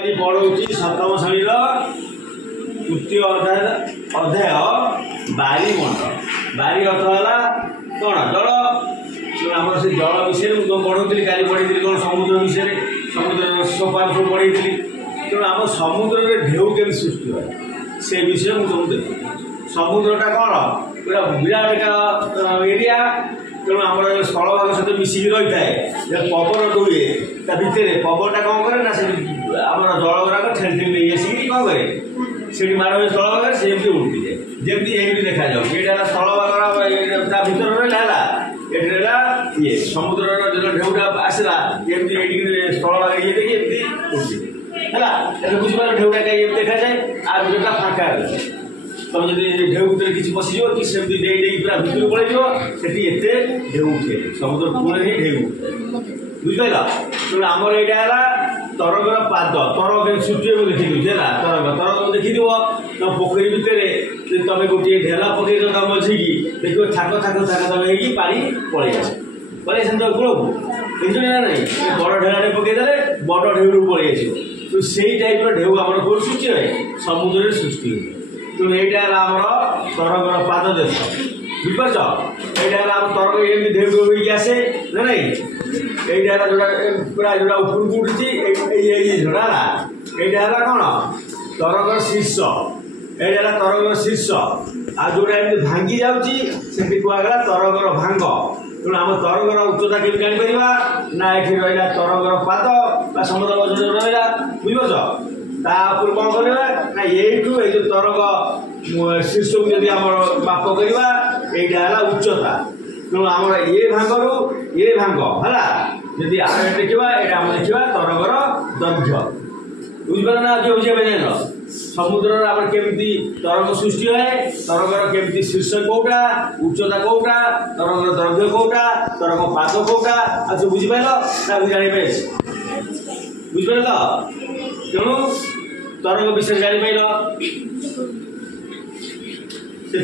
पढ़ाऊँ सप्तम श्रेणी तृतीय अध्याय बारीमंडल। बारी अर्थ है कौन जल आम से जल विषय मुझे पढ़ाऊली काली पढ़ी कौन समुद्र विषय समुद्र सोपान सब पढ़ी तेणु आम समुद्र में ढेउ के सृष्टि हुए से विषय मुझे देख समुद्रटा कौन पूरा विराट एरिया तेणु आम स्थल भाग सहित मिसिकी रही है पवन दुए ता भितर पवनटा कौन करे ना आम जल गुराक ठेली ठेली नहीं आसिक कौन करे से मार हुए स्थल भाग से उठी जाए जमी ये देखा जाऊँ ये स्थल भाग ता भर रहा ये समुद्र जो ढेउटा आसला ये स्थल भाग ये देखिए उठी है बुझे ढेउटा कहीं देखा जाए आ भितर फाँका तुम जब ढेउ भर किसी पशिज कि सेमती पूरा भितर पड़े से ढेउ उठे समुद्र कूल ही ढेउ बुझिपाल तेणु आमर यहाँ तरंगर पाद तरंग सूर्य को देखी दूसरे तरंग तरंग देखी तुम पोखरी भितर तुम गोटे ढेला पकड़ तुम अच्छी देख थाक थाक थाक तुम पानी पलि आस तो कूल को देखिए ना नहीं बड़ ढेला पकईदे बड़ ढेउ पलि आस तो से टाइप ढेउ आम कौन सृष्टि है समुद्र सृष्टि तेणु यहाँ आमर तरंगर पाद देश बुझिपार यहाँ आम तरंग एमती ढेउ होगी आसे ना नहीं यहाँ जोड़ा पूरा जोड़ा उपरक उठी जोड़ा यहाँ है कौन तरंगर शीर्ष यहाँ तरंगर शीर्ष आ जोड़ा एमती भांगी जाऊँगी कहगला तरंगर भांग तेणु आम तरंगर उच्चता केमी जापर ना ये रहा तरंगर पाद समुद्र रहा बुझिपार तापर कौन करवा ना यू ये तरंग शीर्ष को जब आम माप करवा यहाँ है उच्चता तेणु आम ये भांग रू ये भांग है जदि आम देखा यहाँ आम देखा तरंगर दैर्घ्य बुझिपार ना जो बुझे समुद्र आम केमी तरंग सृष्टि है तरंगर केमी शीर्ष कौटा उच्चता कौटा तरंगर दैर्घ्य कौटा तरंग पाद कौटा आज बुझिपाल ना जापारे बुझिपाल तेणु तरंग विषय जापार से